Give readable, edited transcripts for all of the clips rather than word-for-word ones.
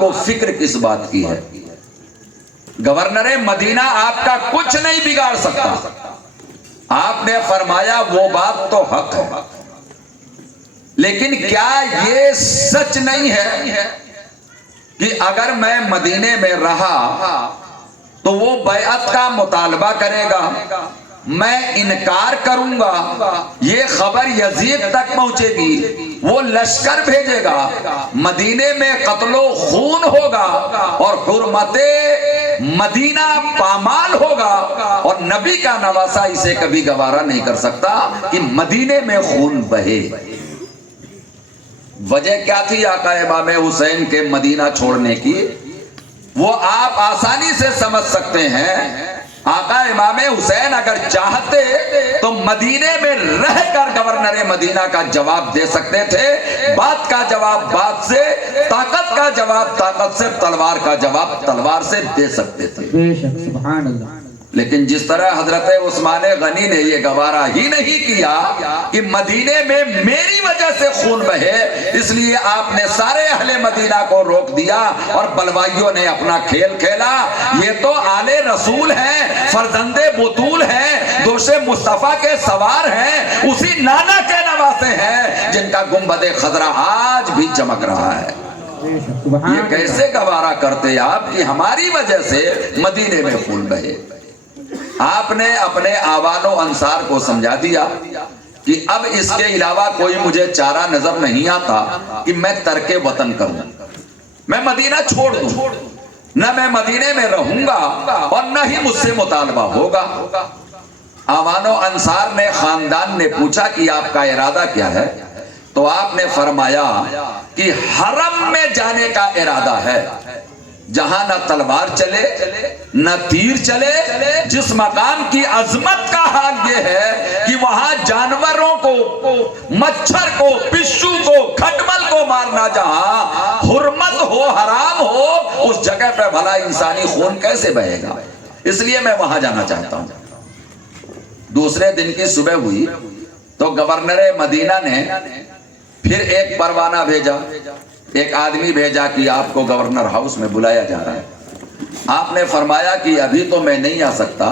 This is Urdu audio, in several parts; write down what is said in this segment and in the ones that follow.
کو فکر کس بات کی ہے؟ گورنر مدینہ آپ کا کچھ نہیں بگاڑ سکتا. آپ نے فرمایا وہ بات تو حق ہے، لیکن کیا یہ سچ نہیں ہے کہ اگر میں مدینے میں رہا تو وہ بیعت کا مطالبہ کرے گا، میں انکار کروں گا، یہ خبر یزید تک پہنچے گی، وہ لشکر بھیجے گا، مدینے میں قتل و خون ہوگا اور حرمت مدینہ پامال ہوگا، اور نبی کا نواسا اسے کبھی گوارا نہیں کر سکتا کہ مدینے میں خون بہے. وجہ کیا تھی آقا امام حسین کے مدینہ چھوڑنے کی؟ وہ آپ آسانی سے سمجھ سکتے ہیں. آقا امام حسین اگر چاہتے تو مدینے میں رہ کر گورنر مدینہ کا جواب دے سکتے تھے، بات کا جواب بات سے، طاقت کا جواب طاقت سے، تلوار کا جواب تلوار سے دے سکتے تھے. بے شک سبحان اللہ. لیکن جس طرح حضرت عثمان غنی نے یہ گوارا ہی نہیں کیا کہ مدینے میں میری وجہ سے خون بہے، اس لیے آپ نے سارے اہل مدینہ کو روک دیا اور بلوائیوں نے اپنا کھیل کھیلا. یہ تو آل رسول ہیں، فرزند بطول ہیں، دوش مصطفیٰ کے سوار ہیں، اسی نانا کے نواسے ہیں جن کا گنبد خضرا آج بھی چمک رہا ہے. یہ کیسے گوارا کرتے آپ کہ ہماری وجہ سے مدینے میں خون بہے؟ آپ نے اپنے آوان و انصار کو سمجھا دیا کہ اب اس کے علاوہ کوئی مجھے چارہ نظر نہیں آتا کہ میں ترک وطن کروں، میں مدینہ چھوڑ دوں، نہ میں مدینے میں رہوں گا اور نہ ہی مجھ سے مطالبہ ہوگا. آوان و انصار نے، خاندان نے پوچھا کہ آپ کا ارادہ کیا ہے؟ تو آپ نے فرمایا کہ حرم میں جانے کا ارادہ ہے، جہاں نہ تلوار چلے نہ تیر چلے، جس مقام کی عظمت کا حال یہ ہے کہ وہاں جانوروں کو، مچھر کو، پشو کو، کھٹمل کو مارنا جہاں حرمت ہو، حرام ہو، اس جگہ پہ بھلا انسانی خون کیسے بہے گا؟ اس لیے میں وہاں جانا چاہتا ہوں. دوسرے دن کی صبح ہوئی تو گورنر مدینہ نے پھر ایک پروانہ بھیجا، ایک آدمی بھیجا کہ آپ کو گورنر ہاؤس میں بلایا جا رہا ہے. آپ نے فرمایا کہ ابھی تو میں نہیں آ سکتا.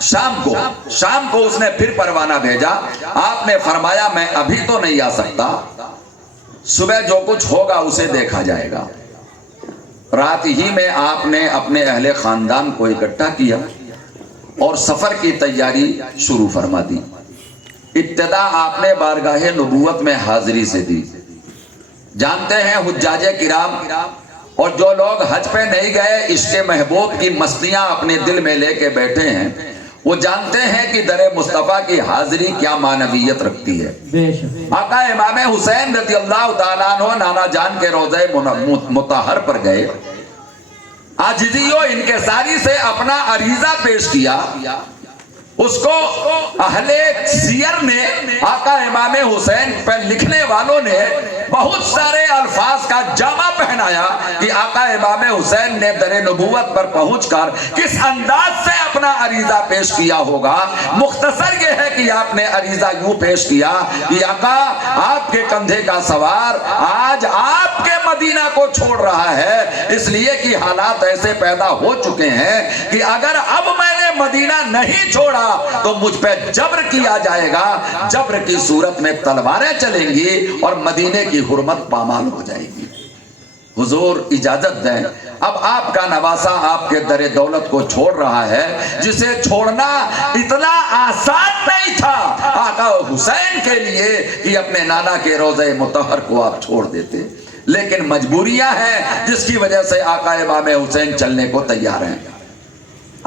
شام کو اس نے پھر پروانہ بھیجا. آپ نے فرمایا میں ابھی تو نہیں آ سکتا، صبح جو کچھ ہوگا اسے دیکھا جائے گا. رات ہی میں آپ نے اپنے اہل خاندان کو اکٹھا کیا اور سفر کی تیاری شروع فرما دی. ابتدا آپ نے بارگاہ نبوت میں حاضری سے دی. جانتے ہیں حجاج کرام اور جو لوگ حج پہ نہیں گئے، عشق محبوب کی مستیاں اپنے دل میں لے کے بیٹھے ہیں، وہ جانتے ہیں کہ در مصطفیٰ کی حاضری کیا معنویت رکھتی ہے. آقا امام حسین رضی اللہ تعالیٰ عنہ نانا جان کے روضہ مطہر پر گئے، عاجزی و انکساری سے اپنا عریضہ پیش کیا. اس کو اہل سیر نے، آقا امام حسین پہ لکھنے والوں نے بہت سارے الفاظ کا جامع پہنایا کہ آقا امام حسین نے در نبوت پر پہنچ کر کس انداز سے اپنا عریضہ پیش کیا ہوگا. مختصر یہ ہے کہ آپ نے عریضہ یوں پیش کیا کہ آقا آپ کے کندھے کا سوار آج آپ کے مدینہ کو چھوڑ رہا ہے، اس لیے کہ حالات ایسے پیدا ہو چکے ہیں کہ اگر اب میں نے مدینہ نہیں چھوڑا تو مجھ پہ جبر کیا جائے گا. جبر کی صورت میں تلواریں چلیں گی اور مدینے کی حرمت پامال ہو جائے گی. حضور اجازت دیں، اب آپ کا نواسا آپ کے در دولت کو چھوڑ رہا ہے، جسے چھوڑنا اتنا آسان نہیں تھا آقا حسین کے لیے کہ اپنے نانا کے روضہ مطہر کو آپ چھوڑ دیتے، لیکن مجبوریاں ہیں جس کی وجہ سے آقا امام حسین چلنے کو تیار ہیں.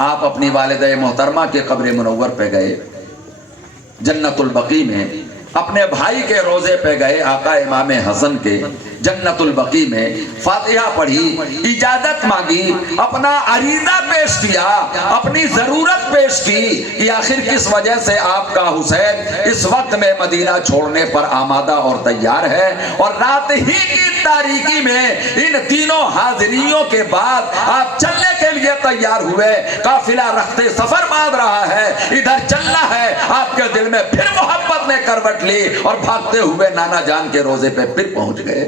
آپ اپنی والدہ محترمہ کے قبر منور پہ گئے، جنت البقیع میں اپنے بھائی کے روضے پہ گئے، آقا امام حسن کے جنت البقیع میں فاتحہ پڑھی، اجازت مانگی، اپنا عریضہ پیش کیا، اپنی ضرورت پیش کی کہ آخر کس وجہ سے آپ کا حسین اس وقت میں مدینہ چھوڑنے پر آمادہ اور تیار ہے. اور رات ہی کی تاریکی میں ان تینوں حاضریوں کے بعد آپ چلنے کے لیے تیار ہوئے. قافلہ رخت سفر باندھ رہا ہے، ادھر چلنا ہے. آپ کے دل میں پھر محبت نے کروٹ لی اور بھاگتے ہوئے نانا جان کے روضے پہ پھر پہنچ گئے.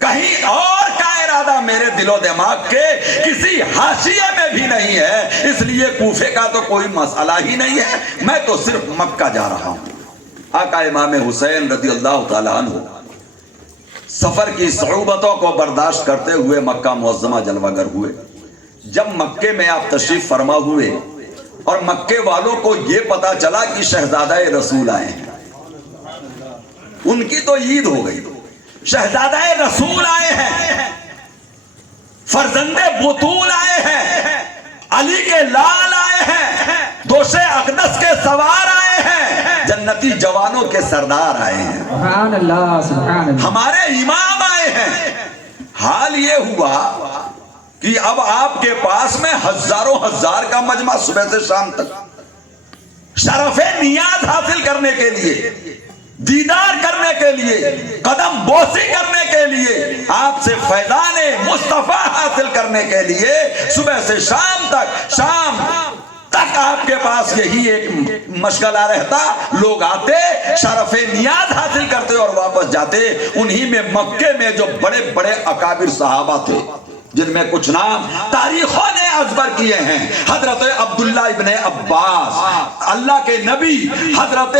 کہیں اور کا ارادہ میرے دل و دماغ کے کسی حاشیے میں بھی نہیں ہے، اس لیے کوفے کا تو کوئی مسئلہ ہی نہیں ہے، میں تو صرف مکہ جا رہا ہوں۔ آقا امام حسین رضی اللہ تعالیٰ عنہ سفر کی صعوبتوں کو برداشت کرتے ہوئے مکہ معظمہ جلوہ گر ہوئے۔ جب مکے میں آپ تشریف فرما ہوئے اور مکے والوں کو یہ پتا چلا کہ شہزادہ رسول آئے ہیں، ان کی تو عید ہو گئی، شہزادہ رسول آئے ہیں، فرزند بطول آئے ہیں، علی کے لال آئے ہیں، دوش اقدس کے سوار آئے ہیں، جنتی جوانوں کے سردار آئے ہیں، سبحان اللہ سبحان اللہ، ہمارے امام آئے ہیں۔ حال یہ ہوا کہ اب آپ کے پاس میں ہزاروں ہزار کا مجمع صبح سے شام تک شرف نیاز حاصل کرنے کے لیے، دیدار کرنے کے لیے، قدم بوسی کرنے کے لیے، آپ سے فیضان مصطفیٰ حاصل کرنے کے لیے صبح سے شام تک آپ کے پاس یہی ایک مشغلہ رہتا۔ لوگ آتے، شرف نیاز حاصل کرتے اور واپس جاتے۔ انہی میں مکے میں جو بڑے بڑے اکابر صحابہ تھے، جن میں کچھ نام تاریخوں نے ازبر کیے ہیں، حضرت عبداللہ ابن عباس، اللہ کے نبی، حضرت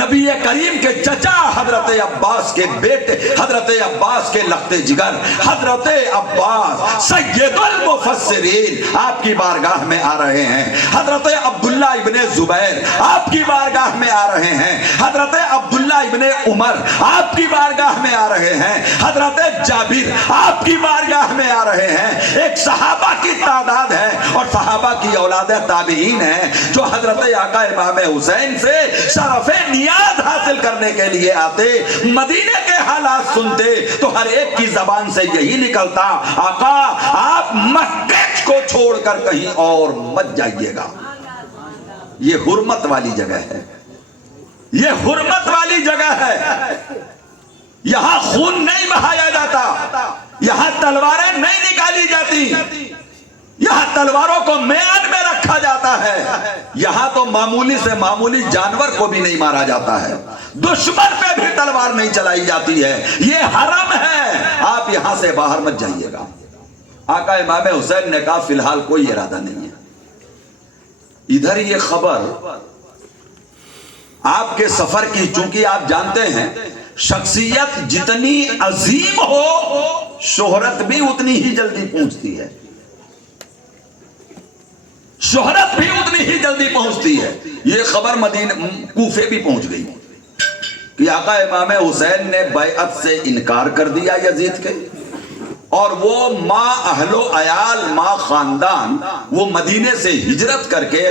نبی کریم کے چچا، حضرت عباس کے بیٹے، حضرت عباس کے لخت جگر، حضرت عباس سید المفسرین آپ کی بارگاہ میں آ رہے ہیں، حضرت عبداللہ ابن زبیر آپ کی بارگاہ میں آ رہے ہیں، حضرت عبداللہ ابن عمر آپ کی بارگاہ میں آ رہے ہیں، حضرت جابر آپ کی بارگاہ میں آ رہے ہیں۔ ایک صحابہ کی تعداد ہے اور صحابہ کی اولاد تابعین ہیں جو حضرت آقا امام حسین سے شرف نیاز حاصل کرنے کے لیے آتے، مدینے کے حالات سنتے تو ہر ایک کی زبان سے یہی نکلتا، آقا آپ مکہ کو چھوڑ کر کہیں اور مت جائیے گا۔ یہ حرمت والی جگہ ہے، یہ حرمت والی جگہ ہے، یہاں خون نہیں بہایا جاتا، یہاں تلواریں نہیں نکالی جاتی، یہاں تلواروں کو میان میں رکھا جاتا ہے، یہاں تو معمولی سے معمولی جانور کو بھی نہیں مارا جاتا ہے، دشمن پہ بھی تلوار نہیں چلائی جاتی ہے، یہ حرم ہے، آپ یہاں سے باہر مت جائیے گا۔ آقا امام حسین نے کہا فی الحال کوئی ارادہ نہیں ہے۔ ادھر یہ خبر آپ کے سفر کی، چونکہ آپ جانتے ہیں شخصیت جتنی عظیم ہو شہرت بھی اتنی ہی جلدی پہنچتی ہے، شہرت بھی اتنی ہی جلدی پہنچتی ہے۔ یہ خبر مدینہ کوفے بھی پہنچ گئی کہ آقا امام حسین نے بیعت سے انکار کر دیا یزید کے، اور وہ ماں اہل و عیال، ماں خاندان، وہ مدینے سے ہجرت کر کے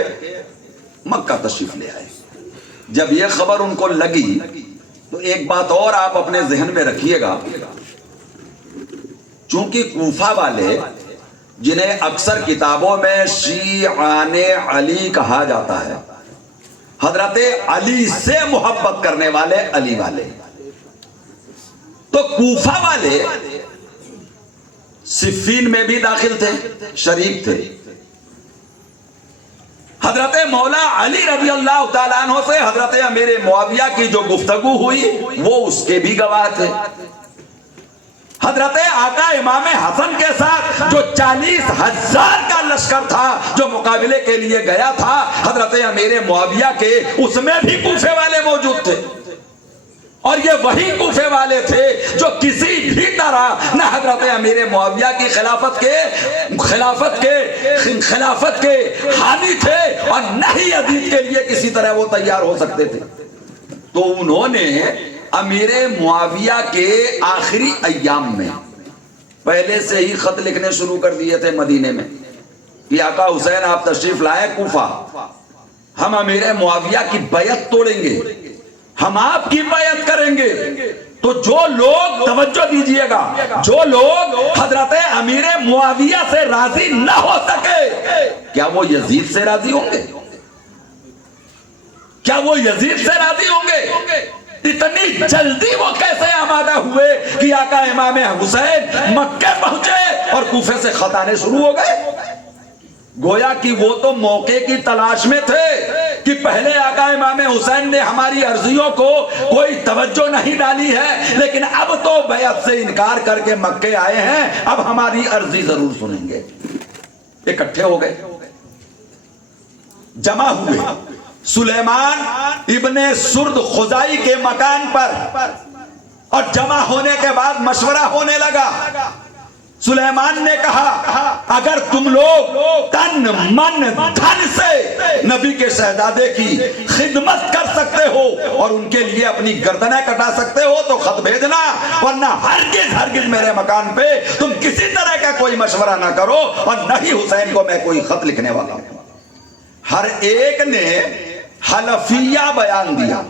مکہ تشریف لے آئے۔ جب یہ خبر ان کو لگی تو ایک بات اور آپ اپنے ذہن میں رکھیے گا، چونکہ کوفہ والے، جنہیں اکثر کتابوں میں شیعان علی کہا جاتا ہے، حضرت علی سے محبت کرنے والے علی والے، تو کوفہ والے صفین میں بھی داخل تھے، شریک تھے، حضرت مولا علی رضی اللہ تعالیٰ عنہ سے حضرت امیر معاویہ کی جو گفتگو ہوئی وہ اس کے بھی گواہ تھے، حضرت آقا امام حسن کے ساتھ جو 40,000 کا لشکر تھا جو مقابلے کے لیے گیا تھا حضرت امیر معاویہ کے، اس میں بھی کوفے والے موجود تھے، اور یہ وہی کوفے والے تھے جو کسی بھی طرح نہ حضرت امیر معاویہ کی خلافت کے حامی تھے اور نہ ہی یزید کے لیے کسی طرح وہ تیار ہو سکتے تھے۔ تو انہوں نے امیر معاویہ کے آخری ایام میں پہلے سے ہی خط لکھنے شروع کر دیے تھے مدینے میں کہ آقا حسین آپ تشریف لائے کوفہ، ہم امیر معاویہ کی بیعت توڑیں گے، ہم آپ کی بیعت کریں گے۔ تو جو لوگ، توجہ دیجئے گا، جو لوگ حضرت امیر معاویہ سے راضی نہ ہو سکے، کیا وہ یزید سے راضی ہوں گے؟ کیا وہ یزید سے راضی ہوں گے؟ اتنی جلدی وہ کیسے آمادہ ہوئے کہ آقا امام حسین مکہ پہنچے اور کوفے سے خط آنے شروع ہو گئے؟ گویا کہ وہ تو موقع کی تلاش میں تھے کہ پہلے آقا امام حسین نے ہماری عرضیوں کو کوئی توجہ نہیں ڈالی ہے، لیکن اب تو بیعت سے انکار کر کے مکے آئے ہیں، اب ہماری عرضی ضرور سنیں گے۔ اکٹھے ہو گئے، جمع ہوئے سلیمان ابن سرد خزائی کے مکان پر، اور جمع ہونے کے بعد مشورہ ہونے لگا۔ سلیمان نے کہا اگر تم لوگ تن من دھن سے نبی کے شہزادے کی خدمت کر سکتے ہو اور ان کے لیے اپنی گردنیں کٹا سکتے ہو تو خط بھیجنا، ورنہ ہرگز میرے مکان پہ تم کسی طرح کا کوئی مشورہ نہ کرو، اور نہ ہی حسین کو میں کوئی خط لکھنے والا ہوں۔ ہر ایک نے حلفیہ بیان دیا،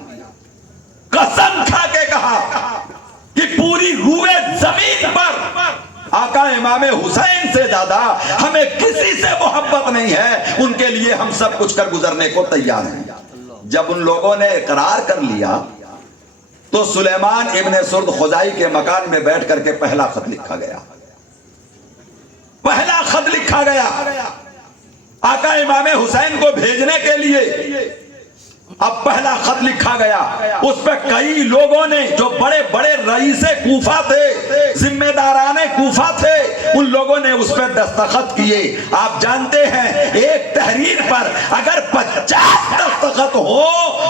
قسم کھا کے کہا کہ پوری روئے زمین پر آقا امام حسین سے زیادہ ہمیں کسی سے محبت نہیں ہے، ان کے لیے ہم سب کچھ کر گزرنے کو تیار ہیں۔ جب ان لوگوں نے اقرار کر لیا تو سلیمان ابن سرد خزائی کے مکان میں بیٹھ کر کے پہلا خط لکھا گیا۔ پہلا خط لکھا گیا آقا امام حسین کو بھیجنے کے لیے۔ اب پہلا خط لکھا گیا، اس پہ کئی لوگوں نے جو بڑے بڑے رئیس کوفہ تھے، ذمہ داران کوفہ تھے، ان لوگوں نے اس پہ دستخط کیے۔ آپ جانتے ہیں ایک تحریر پر اگر 50 دستخط ہو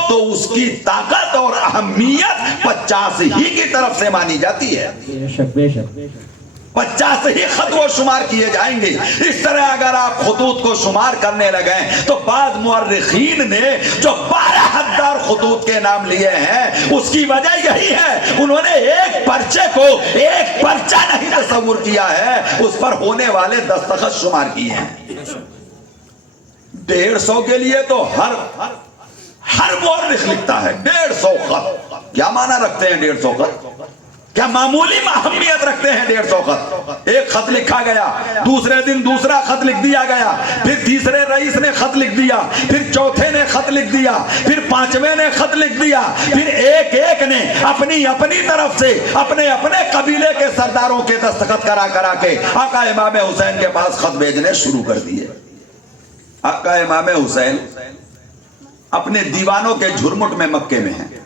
تو اس کی طاقت اور اہمیت 50 ہی کی طرف سے مانی جاتی ہے۔ بے شک بے شک 50 ہی خط وہ شمار کیے جائیں گے۔ اس طرح اگر آپ خطوط کو شمار کرنے لگیں تو بعض مورخین نے جو 12 حددار خطوط کے نام لیے ہیں، اس کی وجہ یہی ہے انہوں نے ایک پرچے کو ایک پرچہ نہیں تصور کیا ہے، اس پر ہونے والے دستخط شمار کیے ہیں۔ 150 کے لیے تو ہر مورخ لکھتا ہے 150 خط۔ کیا معنی رکھتے ہیں 150 خط؟ کیا معمولی اہمیت رکھتے ہیں 150 خط؟ ایک خط لکھا گیا، دوسرے دن دوسرا خط لکھ دیا گیا، پھر تیسرے رئیس نے خط لکھ دیا، پھر چوتھے نے خط لکھ دیا، پھر پانچویں نے خط لکھ دیا، پھر ایک ایک نے اپنی طرف سے اپنے قبیلے کے سرداروں کے دستخط کرا کے آقا امام حسین کے پاس خط بھیجنے شروع کر دیے۔ آقا امام حسین اپنے دیوانوں کے جھرمٹ میں مکے میں ہیں۔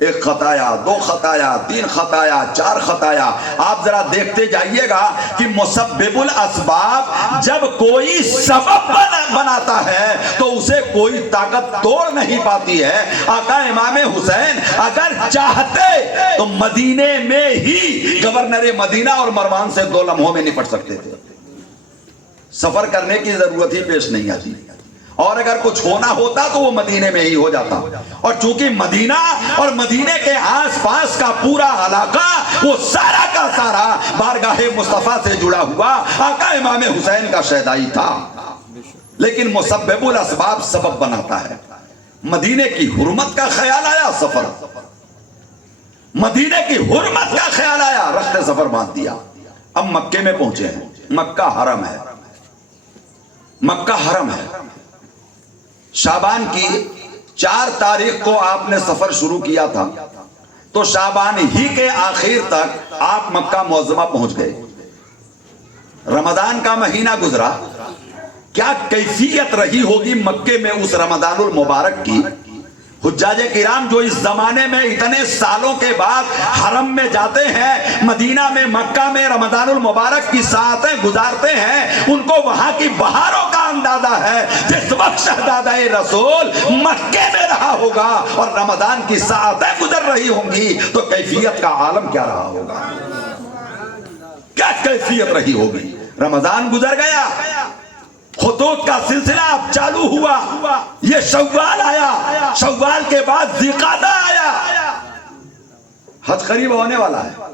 ایک خط آیا، 2 خط آیا، 3 خط آیا، 4 خط آیا۔ آپ ذرا دیکھتے جائیے گا کہ مسبب الاسباب جب کوئی سبب بناتا ہے تو اسے کوئی طاقت توڑ نہیں پاتی ہے۔ آقا امام حسین اگر چاہتے تو مدینے میں ہی گورنر مدینہ اور مروان سے 2 لمحوں میں نپٹ سکتے تھے، سفر کرنے کی ضرورت ہی پیش نہیں آتی، اور اگر کچھ ہونا ہوتا تو وہ مدینے میں ہی ہو جاتا۔ اور چونکہ مدینہ اور مدینے کے آس پاس کا پورا علاقہ وہ سارا کا سارا بارگاہ مصطفیٰ سے جڑا ہوا آقا امام حسین کا شہدائی تھا، لیکن مسبب الاسباب سبب بناتا ہے۔ مدینے کی حرمت کا خیال آیا، سفر، مدینے کی حرمت کا خیال آیا، رخت سفر باندھ دیا۔ اب مکے میں پہنچے ہیں، مکہ حرم ہے، مکہ حرم ہے۔ شعبان کی 4 تاریخ کو آپ نے سفر شروع کیا تھا تو شعبان ہی کے آخر تک آپ مکہ معظمہ پہنچ گئے۔ رمضان کا مہینہ گزرا، کیا کیفیت رہی ہوگی مکے میں اس رمضان المبارک کی؟ حجاج کرام جو اس زمانے میں اتنے سالوں کے بعد حرم میں جاتے ہیں، مدینہ میں مکہ میں رمضان المبارک کی ساعتیں گزارتے ہیں، ان کو وہاں کی بہاروں کا اندازہ ہے۔ جس وقت شہزادہ رسول مکے میں رہا ہوگا اور رمضان کی ساعتیں گزر رہی ہوں گی تو کیفیت کا عالم کیا رہا ہوگا، کیا کیفیت رہی ہوگی۔ رمضان گزر گیا، خطوط کا سلسلہ اب چالو ہوا، یہ شوال آیا، شوال کے بعد ذیقعدہ آیا، حج قریب ہونے والا ہے۔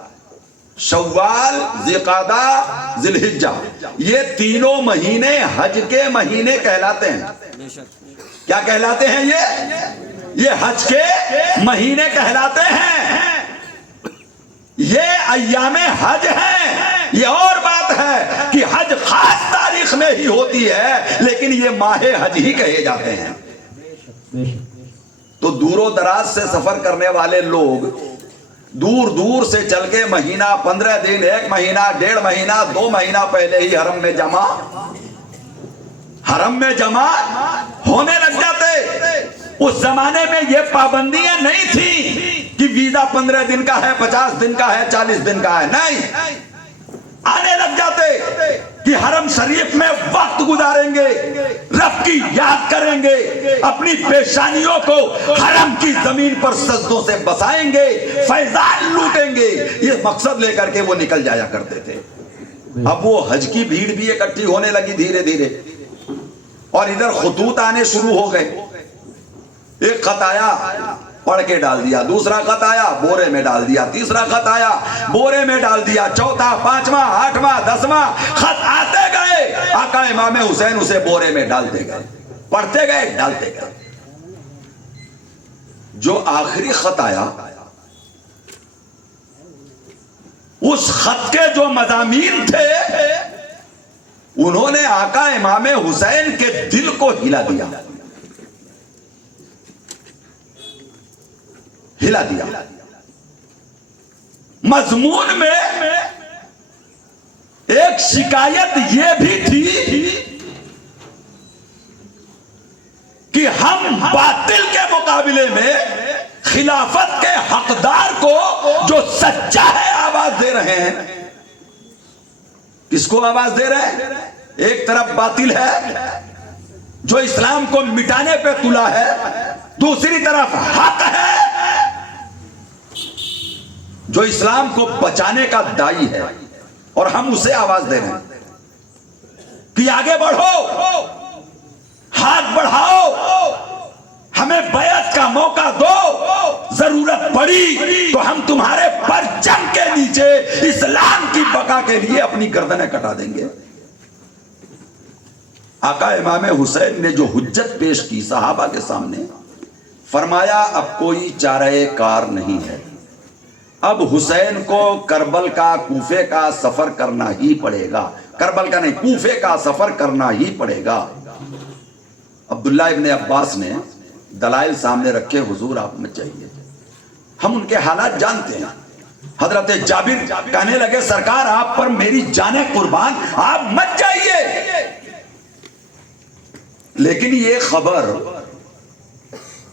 شوال، ذیقعدہ، ذی الحجہ، یہ تینوں مہینے حج کے مہینے کہلاتے ہیں۔ کیا کہلاتے ہیں یہ حج کے مہینے کہلاتے ہیں، یہ ایام حج ہیں۔ یہ اور بات ہے کہ حج خاص تاریخ میں ہی ہوتی ہے، لیکن یہ ماہ حج ہی کہے جاتے ہیں۔ تو دور و دراز سے سفر کرنے والے لوگ دور دور سے چل کے مہینہ، 15 دن، 1 مہینہ، 1.5 مہینہ، 2 مہینہ پہلے ہی حرم میں جمع حرم میں جمع ہونے لگ جاتے. اس زمانے میں یہ پابندیاں نہیں تھیں کہ ویزا 15 دن کا ہے، 50 دن کا ہے، 40 دن کا ہے. نہیں، آنے لگ جاتے کہ حرم شریف میں وقت گزاریں گے، رب کی یاد کریں گے، اپنی پیشانیوں کو حرم کی زمین پر سجدوں سے بسائیں گے، فیضان لوٹیں گے. یہ مقصد لے کر کے وہ نکل جایا کرتے تھے. اب وہ حج کی بھیڑ بھی اکٹھی ہونے لگی دھیرے دھیرے، اور ادھر خطوط آنے شروع ہو گئے. ایک خط آیا، پڑھ کے ڈال دیا. دوسرا خط آیا، بورے میں ڈال دیا. تیسرا خط آیا، بورے میں ڈال دیا. چوتھا، پانچواں، آٹھواں، 10واں خط آتے گئے. آقا امام حسین اسے بورے میں ڈالتے گئے، پڑھتے گئے، ڈالتے گئے. جو آخری خط آیا، اس خط کے جو مضامین تھے انہوں نے آقا امام حسین کے دل کو ہلا دیا، ہلا دیا. مضمون میں ایک شکایت یہ بھی تھی کہ ہم باطل کے مقابلے میں خلافت کے حقدار کو جو سچا ہے آواز دے رہے ہیں. کس کو آواز دے رہے ہیں؟ ایک طرف باطل ہے جو اسلام کو مٹانے پہ تلا ہے، دوسری طرف حق ہے جو اسلام کو بچانے کا دائی ہے، اور ہم اسے آواز دے رہے ہیں کہ آگے بڑھو، ہاتھ بڑھاؤ، ہمیں بیعت کا موقع دو، ضرورت پڑی تو ہم تمہارے پرچم کے نیچے اسلام کی بقا کے لیے اپنی گردنیں کٹا دیں گے. آقا امام حسین نے جو حجت پیش کی صحابہ کے سامنے، فرمایا اب کوئی چارہ کار نہیں ہے، اب حسین کو کربل کا، کوفے کا سفر کرنا ہی پڑے گا. کربل کا نہیں، کوفے کا سفر کرنا ہی پڑے گا. عبداللہ ابن عباس نے دلائل سامنے رکھے، حضور آپ میں چاہیے. ہم ان کے حالات جانتے ہیں. حضرت جابر کہنے لگے سرکار آپ پر میری جانیں قربان، آپ مت جائیے. لیکن یہ خبر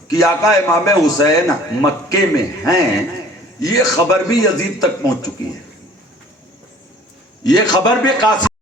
کہ آقا امام حسین مکے میں ہیں، یہ خبر بھی یزید تک پہنچ چکی ہے. یہ خبر بھی قاسم